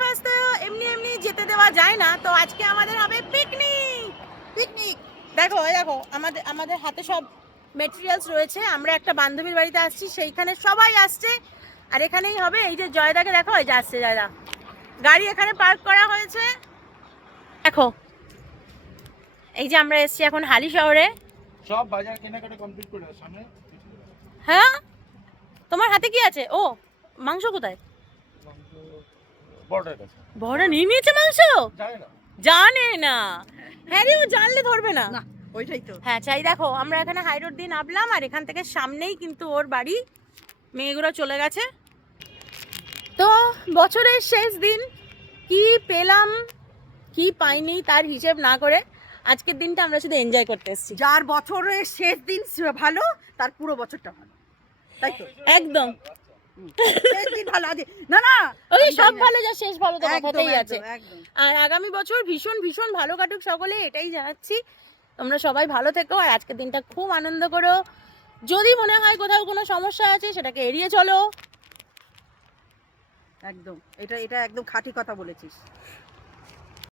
First তো এমনি এমনি যেতে দেওয়া যায় না, তো আজকে আমাদের হবে পিকনিক। পিকনিক দেখো দেখো আমাদের আমাদের হাতে সব মেটেরিয়ালস রয়েছে। আমরা একটা বান্ধবীর বাড়িতে আসছি, সেইখানে সবাই আসছে আর এখানেই হবে। এই যে জয়দাকে দেখো, এই যে আসছে জয়দা, গাড়ি এখানে পার্ক করা হয়েছে। দেখো এই যে আমরা এসছি এখন হালি শহরে। সব বাজার কেনাকাটা কমপ্লিট করে সামনে। হ্যাঁ তোমার হাতে কি আছে? ও মাংস কোথায়? বর্ডার কাছে। বড়া নিয়ে নিয়েছে মাংস? জানি না। জানে না। হ্যাঁ রে, ও জানলে ধরবে না। না ওইটাই তো। হ্যাঁ চাই দেখো, আমরা এখানে হাই রোড দিয়ে নামলাম আর এখান থেকে সামনেই কিন্তু ওর বাড়ি। মেয়েগুলো চলে গেছে। তো বছরের শেষ দিন, কি পেলাম কি পাইনি তার হিসেব না করে আজকের দিনটা আমরা শুধু এনজয় করতে এসেছি। যার বছরের শেষ দিন ভালো, তার পুরো বছরটা ভালো, তাই তো? একদম শেষ দিন ভালো আছে না, না ওই সব ভালো যা শেষ ভালো তো একদম, কথাতেই আছে। একদম, একদম। আর আগামী বছর ভীষণ ভীষণ ভালো কাটুক সকলে, এটাই জানাচ্ছি। তোমরা সবাই ভালো থেকো আর আজকের দিনটা খুব আনন্দ করো। যদি মনে হয় কোথাও কোনো সমস্যা আছে সেটাকে এড়িয়ে চলো। একদম এটা এটা একদম খাঁটি কথা বলেছিস।